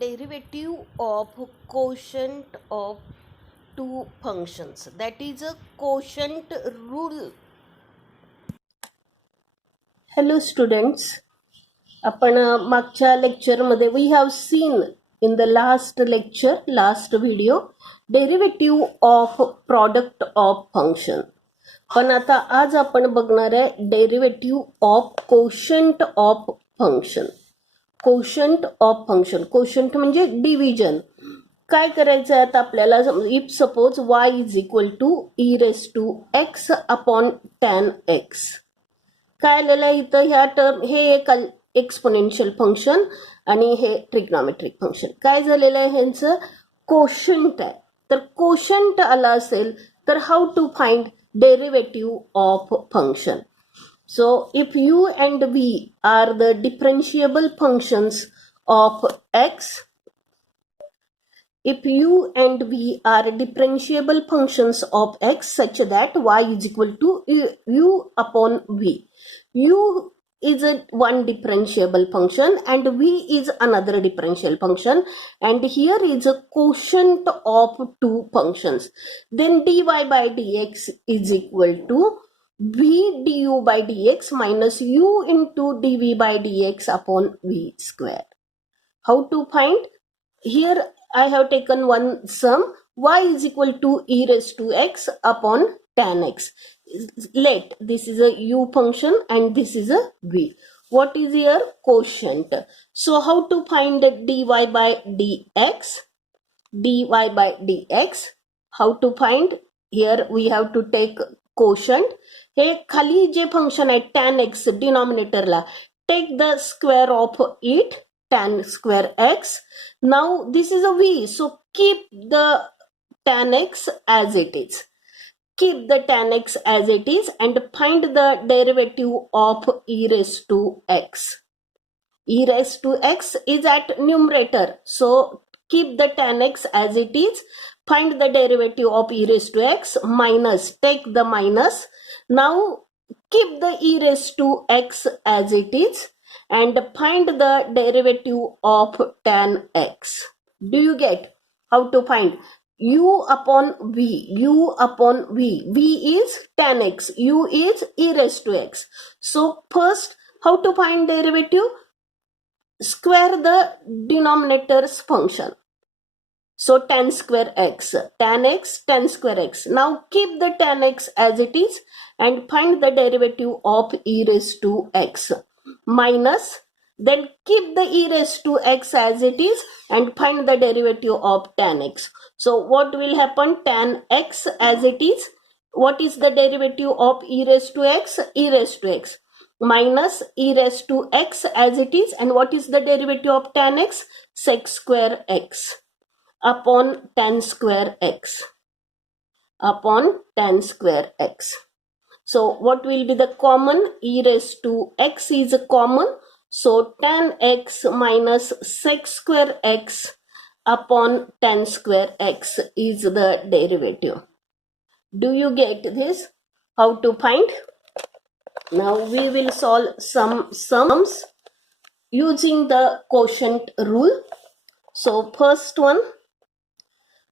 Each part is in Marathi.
derivative of quotient of two functions, that is a quotient rule. Hello students, आपण मागच्या लेक्चरमध्ये we have seen in the last video derivative of product of function. पण आता आज आपण बघणार आहे derivative of quotient of function. Quotient म्हणजे डिव्हिजन. काय करायचं आहे आता आपल्याला, if suppose y is equal to e raise to x upon tan x. काय आलेलं आहे इथं, ह्या टर्म हे एक एक्सपोनेन्शियल फंक्शन आणि हे ट्रिग्नॉमेट्रिक फंक्शन. काय झालेलं आहे, ह्यांचं कोशंट आहे. तर कोशंट आला असेल तर how to find derivative of function. So if u and v are the differentiable functions of x, if u and v are differentiable functions of x such that y is equal to u upon v, u is one differentiable function and v is another differential function, and here is a quotient of two functions, then dy by dx is equal to v du by dx minus u into dv by dx upon v square. How to find? Here I have taken one sum, y is equal to e raised to x upon tan x. Let this is a u function and this is a v. What is here? Quotient. So how to find dy by dx? dy by dx. How to find? Here we have to take quotient. हे खाली जे फंक्शन आहे tan x डिनॉमिनेटरला, take the square of it, tan square x. Now this is a v, so keep the tan x as it is. Keep the tan x as it is and find the derivative of e raised to x. E raised to x is at numerator, so keep the tan x as it is. Find the derivative of e raised to x minus, take the minus. Now keep the e raised to x as it is and find the derivative of tan x. Do you get how to find? U upon v, u upon v. V is tan x, u is e raised to x. So first, how to find derivative? Square the denominator's function. So tan square x, tan x, tan square x. Now keep the tan x as it is and find the derivative of e raised to x minus, then keep the e raised to x as it is and find the derivative of tan x. So what will happen? Tan x as it is. What is the derivative of e raised to x? E raised to x minus e raised to x as it is, and what is the derivative of tan x? Sec square x upon tan square x upon tan square x. So what will be the common? E raised to x is a common, so tan x minus sec square x upon tan square x is the derivative. Do you get this? How to find? Now we will solve some sums using the quotient rule. So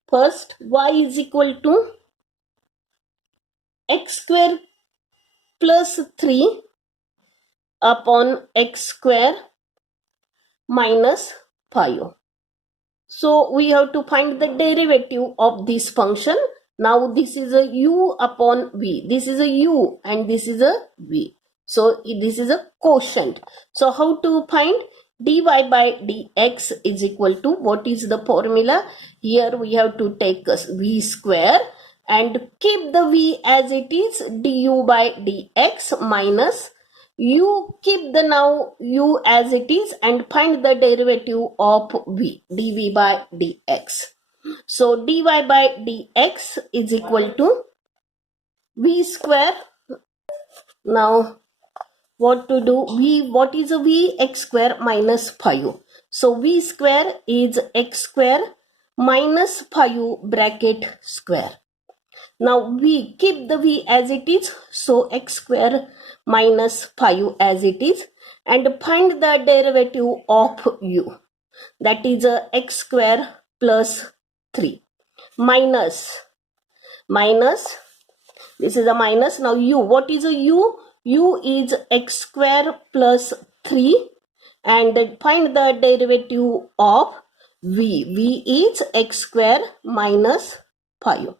first y is equal to x square plus 3 upon x square minus 5. So we have to find the derivative of this function. Now this is a u upon v. This is a u and this is a v. So this is a quotient. So how to find? Dy by dx is equal to, what is the formula? Here we have to take v square and keep the v as it is, du by dx minus u, keep the now u as it is and find the derivative of v, dv by dx. So dy by dx is equal to v square. Now what to do? What is a v? X square minus 5. So v square is x square minus 5 bracket square. Now we keep the v as it is, so x square minus 5 as it is, and find the derivative of u. that is x square plus 3 minus this is a minus. Now u, what is a u? U is x square plus 3 and find the derivative of v. V is x square minus 5.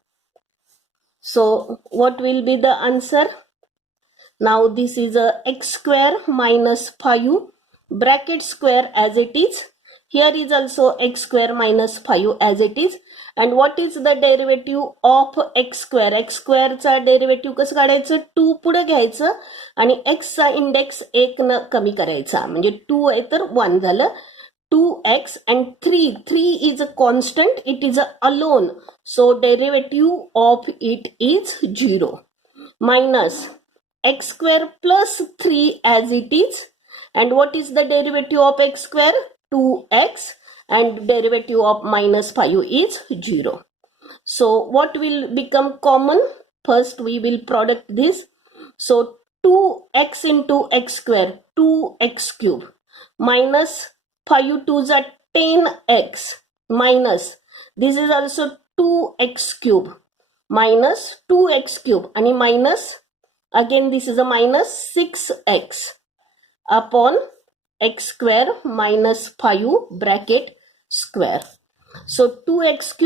So what will be the answer? Now this is a x square minus 5 bracket square as it is. Here is also x square minus 5 as it is. And what is the derivative of x square? x square चा डेरिव्हेटिव्ह कसं काढायचं? 2 पुढे घ्यायचं आणि x चा इंडेक्स 1 न कमी करायचा, म्हणजे 2 आहे तर 1 झालं. 2x and 3 is a constant, it is a alone, so derivative of it is 0 minus x square plus 3 as it is. And what is the derivative of x square? 2x, and derivative of minus 5 is 0. So what will become common? First we will product this. So 2x into x square, 2x cube, minus 5 2s are 10x, minus this is also 2x cube, minus 2x cube, and minus again this is a minus 6x upon x square minus 5 bracket square. So 2x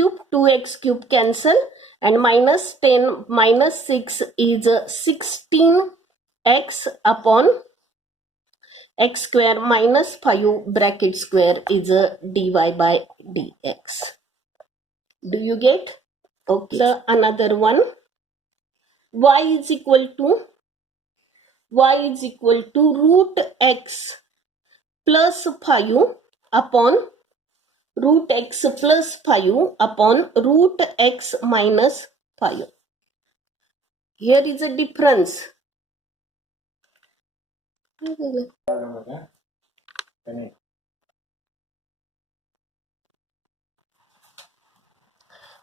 cube cancel, and minus 10 minus 6 is 16x upon x square minus 5 bracket square is dy by dx. Do you get? Okay. So another one, y is equal to root x plus 5 upon root x plus 5 upon root x minus 5. Here is a difference.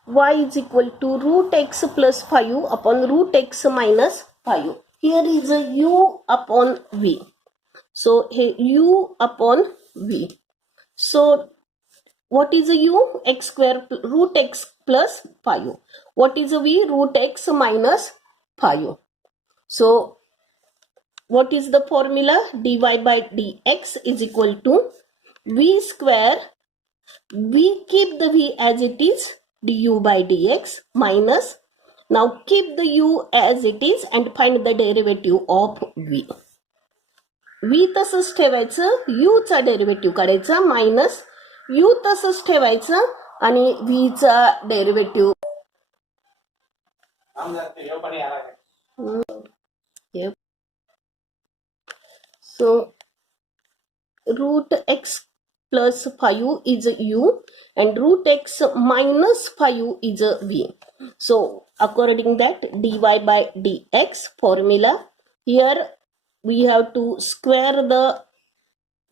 Y is equal to root x plus 5 upon root x minus 5. Here is a u upon v. So here u upon v. So what is a u? X square root x plus 5. What is a v? Root x minus 5. So what is the formula? Dy by dx is equal to v square. We keep the v as it is, du by dx, minus, now keep the u as it is and find the derivative of v. v तसंच ठेवायचं, u चा डेरिव्हेटिव्ह काढायचा, मायनस u तसंच ठेवायचं आणि v चा derivative. So root x plus 5 is u and root x minus 5 is v. So according that dy by dx formula, here we have to square the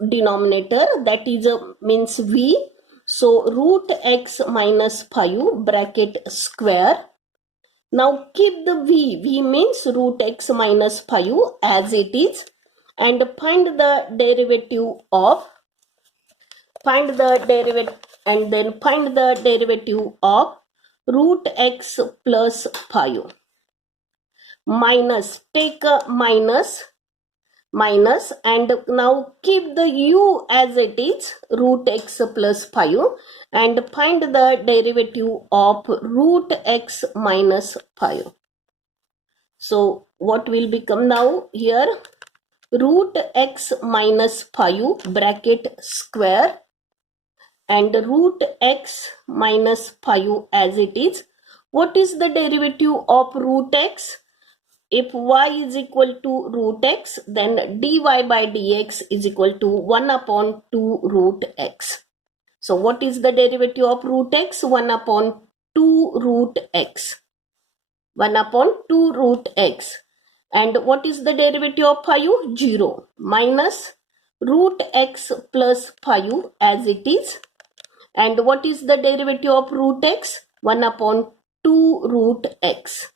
denominator, that is means v. So root x minus 5 bracket square. Now keep the v means root x minus 5 as it is, and find the derivative of root x plus 5, minus, take a minus, and now keep the u as it is, root x plus 5, and find the derivative of root x minus 5. So what will become now here? Root x minus 5 bracket square and root x minus 5 as it is. What is the derivative of root x? If y is equal to root x, then dy by dx is equal to 1 upon 2 root x. So what is the derivative of root x? 1 upon 2 root x. 1 upon 2 root x. And what is the derivative of 5? 0. Minus root x plus 5 as it is. And what is the derivative of root x? 1 upon 2 root x.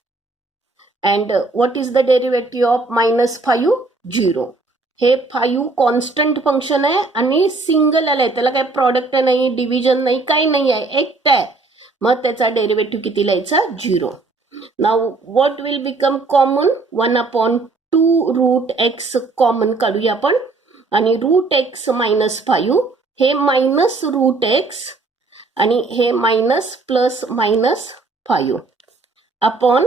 And what is the derivative of minus 5? 0. हे 5 कॉन्स्टंट फंक्शन आहे आणि सिंगल आलंय, त्याला काही प्रॉडक्ट नाही, डिव्हिजन नाही, काही नाही आहे, एकटा आहे. मग त्याचा डेरिव्हेटिव्ह किती लिहायचा? 0. Now what will become common? 1/2 root x common काढूया आपण. आणि रूट एक्स मायनस 5 हे मायनस रूट एक्स आणि हे minus plus minus 5 upon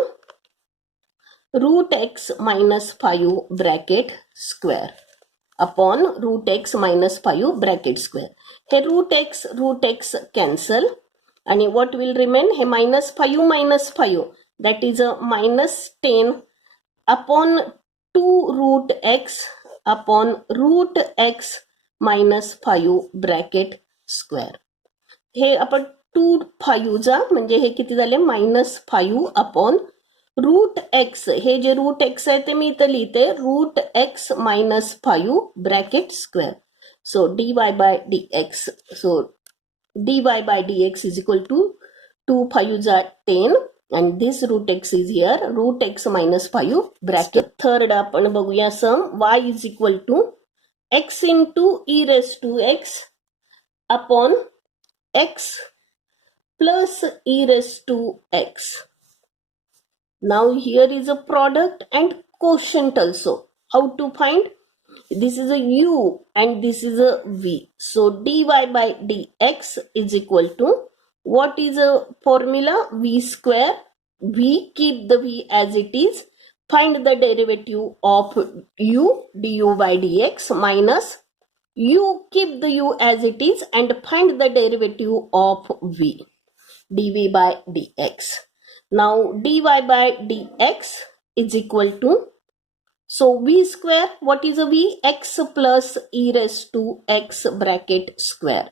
root x minus 5 bracket square upon root x minus 5 bracket square. हे रूट एक्स कॅन्सल आणि व्हॉट विल रिमेन? हे minus 5 that is a minus 10 upon 2 root x upon root x minus 5 bracket square. हे आपण 2 चा म्हणजे हे किती झाले? Minus 5 upon root x. हे जे रूट एक्स आहे ते मी इथं लिहिते, root x minus 5 bracket square. So dy bye dx. So dy by dx is equal to 2 5 are 10 and this root x is here, root x minus 5 bracket. Third आपण बघूया सम. y is equal to x into e raised to x upon x plus e raised to x. Now here is a product and quotient also. How to find? This is a u and this is a v. So dy by dx is equal to, what is a formula? V square. V, keep the v as it is. Find the derivative of u du by dx minus u, keep the u as it is and find the derivative of v dv by dx. Now dy by dx is equal to, so v square, what is a v? x plus e raised to x bracket square.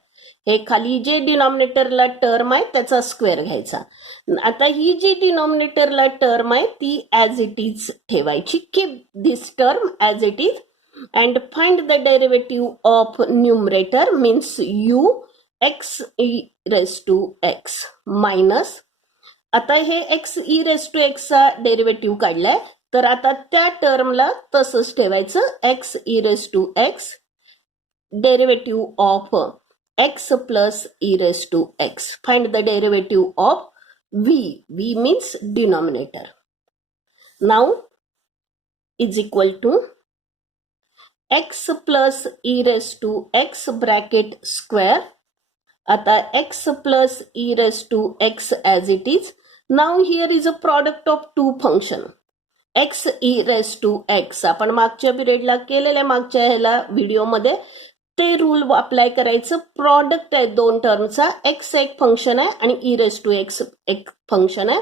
हे खाली जे डिनॉमिनेटरला टर्म आहे त्याचा स्क्वेअर घ्यायचा. आता ही जी डिनॉमिनेटरला टर्म आहे ती ॲज इट इज ठेवायची. Keep this term as it is and find the derivative of numerator means u x e raised to x minus, आता हे x e raised to x चा डेरिव्हेटिव्ह काढलाय तर आता त्या टर्मला तसंच ठेवायचं. x e raised to x derivative of x plus e raised to x. Find the derivative of v. v means denominator. Now is equal to x plus e raised to x bracket square. आता x plus e raised to x as it is. Now here is a product of two function. x e raised to x आपण मागच्या पिरियडला केलेल्या मागच्या ह्याला व्हिडिओमध्ये ते रूल अप्लाय करायचं. प्रॉडक्ट आहे दोन टर्मचा, x एक फंक्शन आहे आणि e raised to x एक फंक्शन आहे.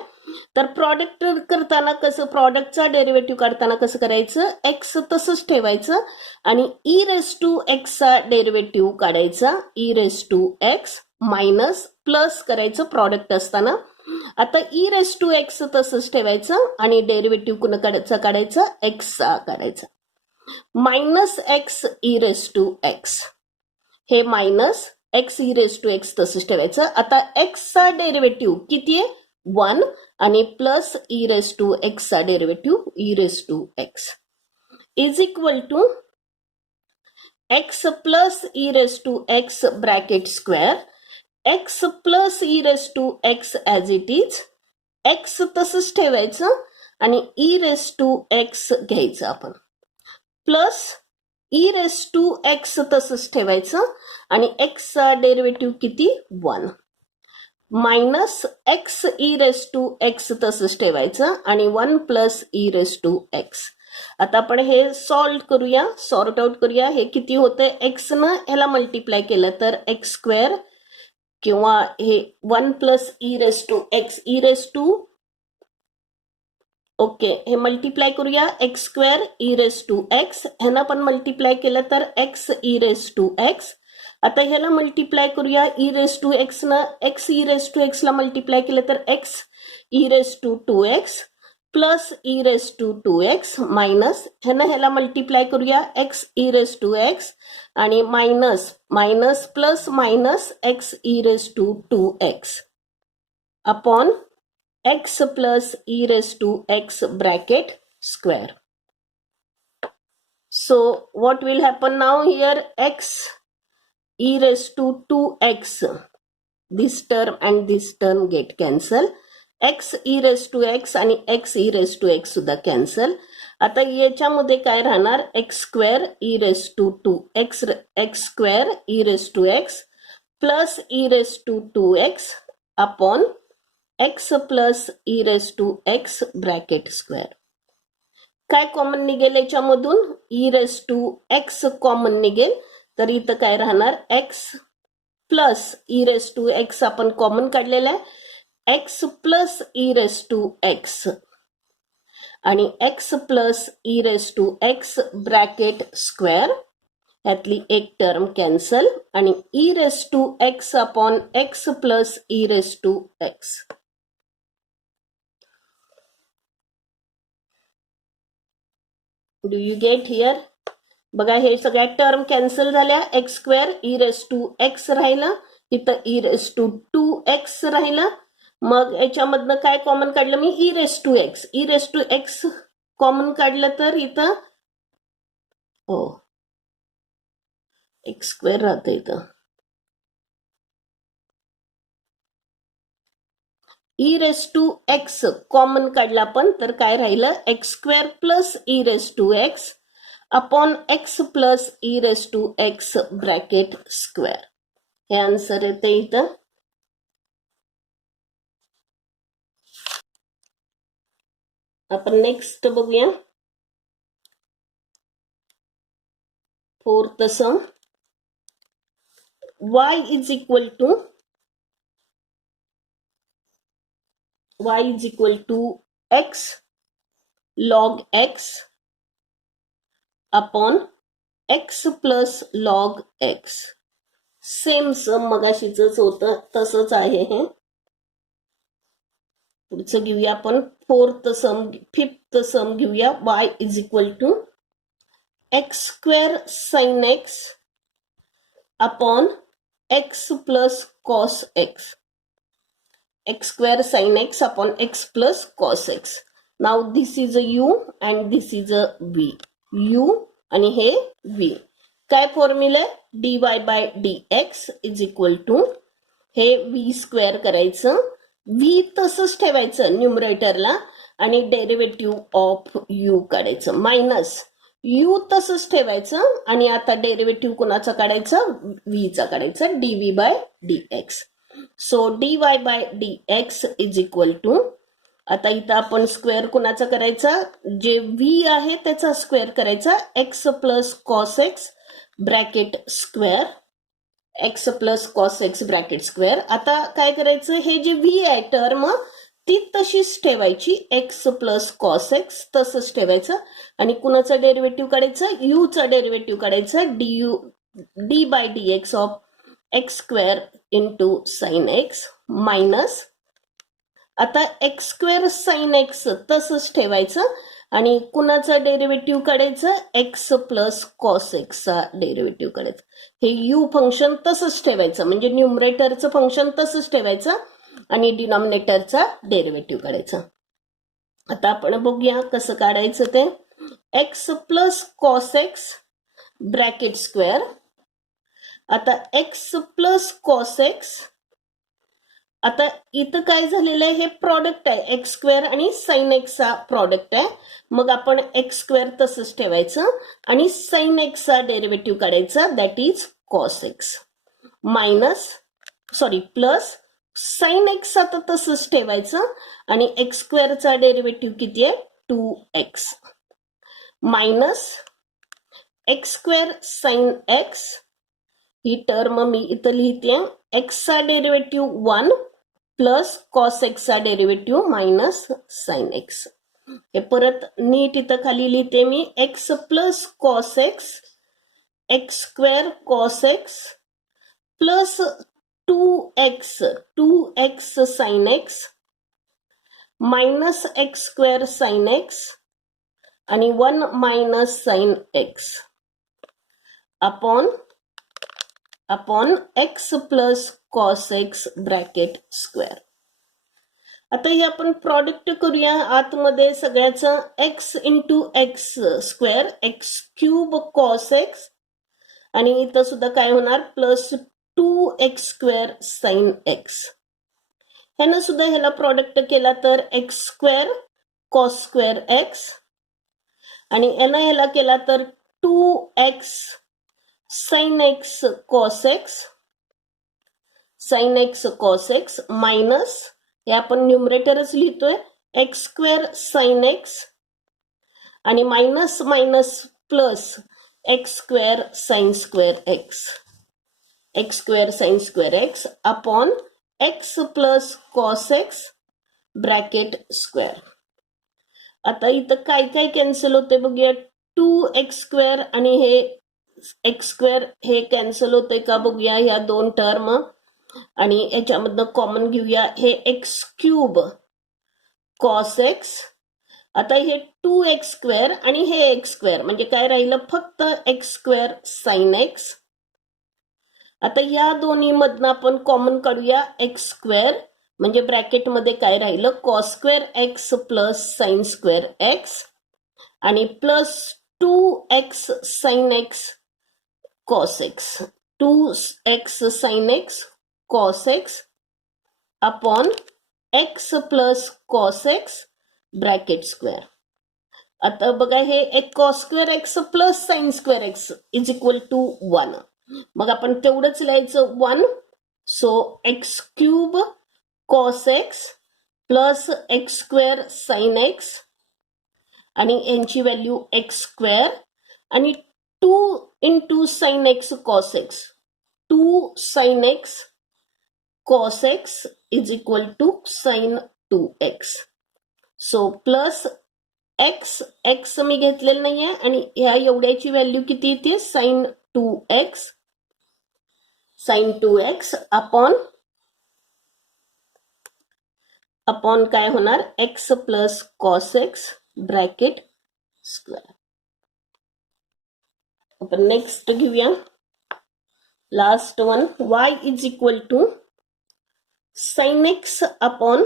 तर प्रॉडक्ट करताना कसं, प्रॉडक्टचा डेरिव्हेटिव्ह काढताना कसं करायचं, x तसंच ठेवायचं आणि e raised to x चा डेरिव्हेटिव्ह काढायचा. e raised to x minus plus करायचं प्रॉडक्ट असताना. आता e raised to x तसंच ठेवायचं आणि डेरिव्हेटिव्ह कुणाचा काढायचा, x चा काढायचा. Minus x e raise to x, हे minus x e raise to x तसंच ठेवायचं. आता एक्सचा डेरिव्हेटिव्ह किती आहे, 1 आणि प्लस ई रेस टू एक्सचा derivative e raise to x is equal to x plus e raise to x bracket square. X plus e raise to x as it is, x तसंच ठेवायचं आणि ई रेस टू एक्स घ्यायचं आपण, plus e raise to x तसंच ठेवायचं आणि एक्सचा डेरिव्हेटिव्ह किती, 1 minus x e raise to x तसंच ठेवायचं आणि 1 plus e raise to x. आता आपण हे सॉल्व करूया, सॉर्ट आउट करूया. हे किती होतं, एक्स न ह्याला मल्टिप्लाय केलं तर एक्स स्क्वेअर किंवा हे 1 plus e raise to x, e raise to, okay हे मल्टिप्लाय करूया. X square e raise to x, ह्यानं पण मल्टिप्लाय केलं तर x e raise to x. आता ह्याला मल्टिप्लाय करूया ई रेस टू एक्स न, एक्स ई रेस टू एक्सला मल्टिप्लाय केलं तर x e raise to 2x plus e raise to 2x minus ह्यानं ह्याला मल्टिप्लाय करूया x e raise to x आणि minus minus plus minus x e raise to 2x upon x plus e raised to x bracket square. So what will happen now here? X e raised to 2x. This term and this term get cancel. X e raised to x आणि x e raised to x सुद्धा कॅन्सल. आता याच्यामध्ये काय राहणार? x square e raised to 2x x square e raised to x plus e raised to 2x upon x plus e raised to x bracket square. काय कॉमन निघेल याच्यामधून? e raised to x common निघेल, तर इथं काय राहणार? x plus e raised to x आपण कॉमन काढलेला आहे, x plus e raised to x आणि x plus e raised to x bracket square. यातली एक टर्म कॅन्सल आणि e raised to x upon x plus e raised to x. Do you get here? बघा हे सगळ्या टर्म कॅन्सल झाल्या. X square e raise to x राहिलं, इथं ई रेस टू 2x राहिलं. मग याच्यामधनं काय कॉमन काढलं मी? E raise to x. E raise to x common काढलं तर इथं हो एक्स स्क्वेअर राहतं. इथं e raise to x common काढला पण तर काय राहिलं? X square plus e raise to x upon x plus e raise to x bracket square. हे आन्सर येते इथं. आपण नेक्स्ट बघूया. Fourth sum. y is equal to x log x upon x प्लस log x. सेम सम मगाशीच होतं तसंच आहे हे. पुढचं घेऊया आपण फिफ्थ सम घेऊया. y is equal to x square sine x upon x plus cos x. X square sine x upon x plus cos x. Now this is a u and this is a v. u आणि हे v. काय formula? dy bye dx is equal to हे v स्क्वेअर करायचं, v तसंच ठेवायचं न्यूमरेटरला आणि डेरिव्हेटिव्ह ऑफ u काढायचं, मायनस u तसंच ठेवायचं आणि आता डेरिव्हेटिव्ह कोणाचा काढायचा? v चा काढायचा, dv by dx. So dy bye dx is equal to, आता इथं आपण स्क्वेअर कोणाचा करायचा? जे v आहे त्याचा स्क्वेअर करायचा, x plus cos x bracket square, x plus cos x bracket square. आता काय करायचं? हे जे v आहे टर्म ती तशीच ठेवायची, एक्स प्लस कॉस एक्स तसंच ठेवायचं आणि कुणाचा डेरिव्हेटिव्ह काढायचं? u चा डेरिव्हेटिव्ह काढायचा, d by d x of x square into sine x minus. आता एक्स स्क्वेअर साइन एक्स तसंच ठेवायचं आणि कुणाचा डेरिव्हेटिव्ह काढायचं? एक्स प्लस कॉस एक्सचा डेरिव्हेटिव्ह काढायचं. हे यू फंक्शन तसंच ठेवायचं, म्हणजे न्यूमरेटरचं फंक्शन तसंच ठेवायचं आणि डिनॉमिनेटरचा डेरिव्हेटिव्ह काढायचा. आता आपण बघूया कसं काढायचं ते. X plus cos x bracket square. आता एक्स प्लस कॉस एक्स, आता इथं काय झालेलं आहे? हे प्रॉडक्ट आहे, एक्स स्क्वेअर आणि साइन एक्सचा प्रॉडक्ट आहे. मग आपण एक्स स्क्वेअर तसंच ठेवायचं आणि साइन एक्सचा डेरिव्हेटिव्ह काढायचा, that is cos x minus plus sine x आता तसंच ठेवायचं आणि एक्स स्क्वेअरचा डेरिव्हेटिव्ह किती आहे? 2x minus x square sine x. ही टर्म मी इथं लिहिते, एक्सचा डेरिव्हेटिव्ह 1 प्लस कॉस एक्सचा डेरिव्हेटिव्ह मायनस साइन एक्स. हे परत नीट इथं खाली लिहिते मी, x plus cos x, x square cos x plus 2x sine x minus x square sine x आणि 1 minus sine x upon x plus cos x bracket square. आता हे आपण प्रॉडक्ट करूया आतमध्ये सगळ्याचं x into x square x cube cos x आणि इथं सुद्धा काय होणार plus 2x square sine x. ह्यानं सुद्धा ह्याला प्रॉडक्ट केला तर x square cos square x आणि यानं ह्याला केला तर 2x sine x cos x sign x cos x minus हे आपण न्यूमरेटरच लिहितोय एक्स स्क्वेअर साइन एक्स आणि minus minus plus x square sign square x x square sign square x upon x plus cos x bracket square. आता इथं काय काय कॅन्सल होते बघूया 2x स्क्वेअर आणि हे एक्स स्क्वेअर हे कॅन्सल होते का बघूया ह्या दोन टर्म आणि याच्यामधनं कॉमन घेऊया हे एक्स क्यूब कॉस एक्स. आता हे 2x स्क्वेअर आणि हे एक्स स्क्वेअर म्हणजे काय राहिलं फक्त एक्स स्क्वेअर साइन एक्स. आता या दोन्ही मधनं आपण कॉमन काढूया एक्स स्क्वेअर म्हणजे ब्रॅकेटमध्ये काय राहिलं cos square x plus sine square x आणि plus 2x sine x cos x 2x sine x cos x upon x plus cos x bracket square. आता बघा हे एक cos square x plus sine square x is equal to 1. मग आपण तेवढंच लिहायचं 1. So x cube cos x plus x square sine x आणि यांची व्हॅल्यू एक्स स्क्वेअर आणि 2 into sine x cos x 2 sine x cos x is equal to sine 2x. So plus x x मी घेतलेलं नाहीये आणि ह्या एवढ्याची व्हॅल्यू किती येते साइन 2x अपॉन काय होणार x plus cos x bracket square. आपण नेक्स्ट घेऊया last one y is equal to sine x upon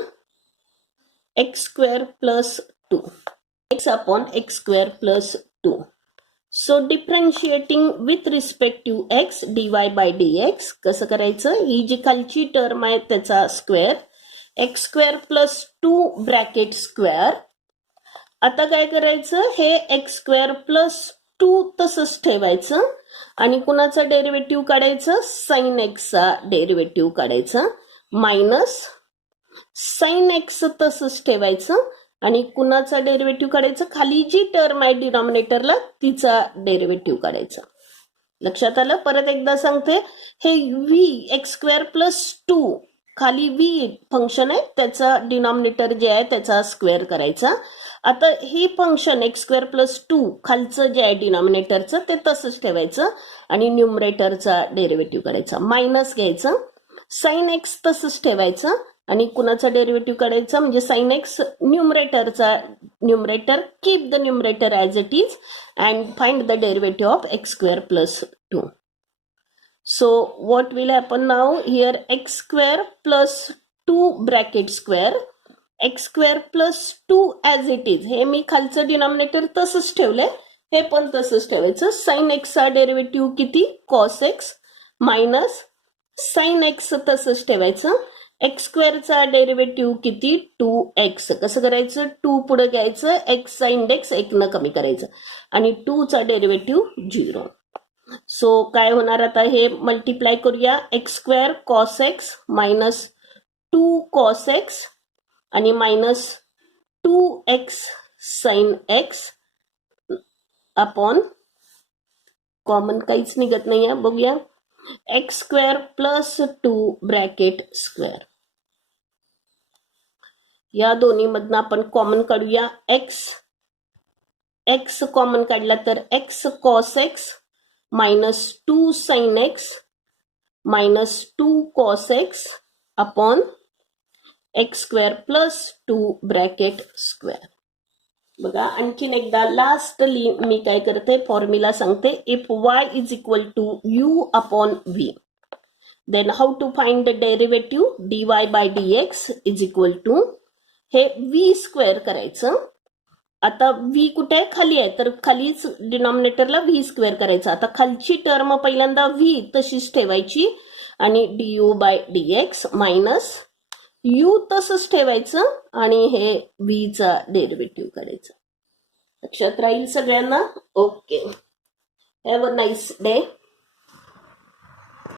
x square plus 2 x upon x square plus 2. So differentiating with respect to x dy bye dx कसं करायचं ही जी खालची टर्म आहे त्याचा square x square plus 2 bracket square. आता काय करायचं हे एक्स स्क्वेअर प्लस 2 तसंच ठेवायचं आणि कुणाचा डेरिव्हेटिव्ह काढायचं साइन एक्सचा डेरिव्हेटिव्ह काढायचा मायनस साइन एक्स तसंच ठेवायचं आणि कुणाचा डेरिव्हेटिव्ह काढायचं खाली जी टर्म आहे डिनॉमिनेटरला तिचा डेरिव्हेटिव्ह काढायचा. लक्षात आलं. परत एकदा सांगते हे व्ही एक्स स्क्वेअर प्लस 2 खाली व्ही फंक्शन आहे त्याचा डिनॉमिनेटर जे आहे त्याचा स्क्वेअर करायचा. आता ही फंक्शन एक्स स्क्वेअर प्लस 2 खालचं जे आहे डिनॉमिनेटरचं ते तसंच ठेवायचं आणि न्यूमरेटरचा डेरिव्हेटिव्ह काढायचा मायनस घ्यायचं साइन एक्स तसंच ठेवायचं आणि कुणाचा डेरिव्हेटिव्ह काढायचा म्हणजे साइन एक्स न्यूमरेटरचा numerator keep the numerator as it is and find the derivative of x square plus 2. So what will happen now here x square plus 2 bracket square x square plus 2 as it is हे मी खालचं डिनॉमिनेटर तसंच ठेवलंय हे पण तसंच ठेवायचं. साइन एक्सचा डेरिव्हेटिव्ह किती cos x minus sine x तसंच ठेवायचं एक्स स्क्वेअरचा डेरिव्हेटिव्ह किती 2x. कसं करायचं 2 पुढे घ्यायचं एक्सचा इंडेक्स 1 न कमी करायचं आणि 2 चा डेरिव्हेटिव्ह 0. सो काय होणार आता हे मल्टिप्लाय करूया x square cos x minus 2 cos x आणि minus 2x sine x upon common काहीच निघत नाहीये बघूया x square plus 2 bracket square. या दोन्ही मधनं आपण कॉमन काढूया एक्स कॉमन काढला तर x cos x minus 2 sine x minus 2 cos x upon x square plus 2 bracket square. बघा आणखीन एकदा लास्टली मी काय करते फॉर्म्युला सांगते if y is equal to u upon v then how to find the derivative dy by dx is equal to हे व्ही स्क्वेअर करायचं. आता व्ही कुठे आहे? खाली आहे, तर खालीच डिनॉमिनेटरला व्ही स्क्वेअर करायचं. आता खालची टर्म पहिल्यांदा व्ही तशीच ठेवायची आणि du by dx minus u तसंच ठेवायचं आणि हे व्हीचा डेरिव्हेटिव्ह करायचं. लक्षात राहील सगळ्यांना? Okay, have a nice day.